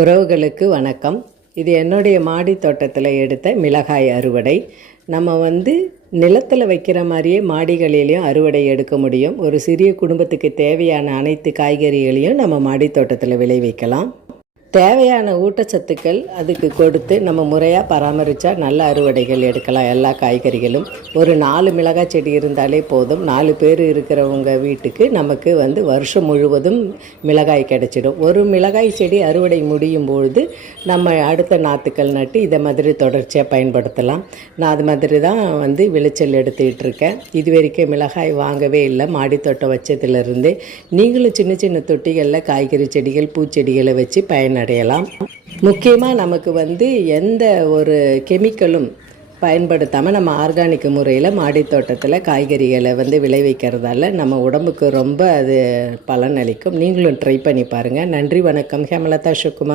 உறவுகளுக்கு வணக்கம். இது என்னுடைய மாடி தோட்டத்தில் எடுத்த மிளகாய் அறுவடை. நம்ம நிலத்தில் வைக்கிற மாதிரியே மாடிகளிலையும் அறுவடை எடுக்க முடியும். ஒரு சிறிய குடும்பத்துக்கு தேவையான அனைத்து காய்கறிகளையும் நம்ம மாடி தோட்டத்தில் விளைவிக்கலாம். தேவையான ஊட்டச்சத்துக்கள் அதுக்கு கொடுத்து நம்ம முறையாக பராமரித்தா நல்ல அறுவடைகள் எடுக்கலாம். எல்லா காய்கறிகளும் ஒரு 4 மிளகாய் செடி இருந்தாலே போதும். 4 பேர் இருக்கிறவங்க வீட்டுக்கு நமக்கு வருஷம் முழுவதும் மிளகாய் கிடச்சிடும். ஒரு மிளகாய் செடி அறுவடை முடியும் பொழுது நம்ம அடுத்த நாற்றுக்கள் நட்டு இதை மாதிரி தொடர்ச்சியாக பயன்படுத்தலாம். நான் அது மாதிரி தான் விளைச்சல் எடுத்துக்கிட்டு இருக்கேன். இது வரைக்கும் மிளகாய் வாங்கவே இல்லை. மாடித்தோட்டம் வச்சதுலேருந்து நீங்களும் சின்ன சின்ன தொட்டிகளில் காய்கறி செடிகள் பூச்செடிகளை வச்சு பயனடையலாம். முக்கியமாக நமக்கு எந்த ஒரு கெமிக்கலும் பயன்படுத்தாமல் நம்ம ஆர்கானிக் முறையில் மாடித்தோட்டத்தில் காய்கறிகளை விளைவிக்கிறதால நம்ம உடம்புக்கு ரொம்ப அது பலன் அளிக்கும். நீங்களும் ட்ரை பண்ணி பாருங்கள். நன்றி, வணக்கம். ஹேமலதா சிவகுமார்.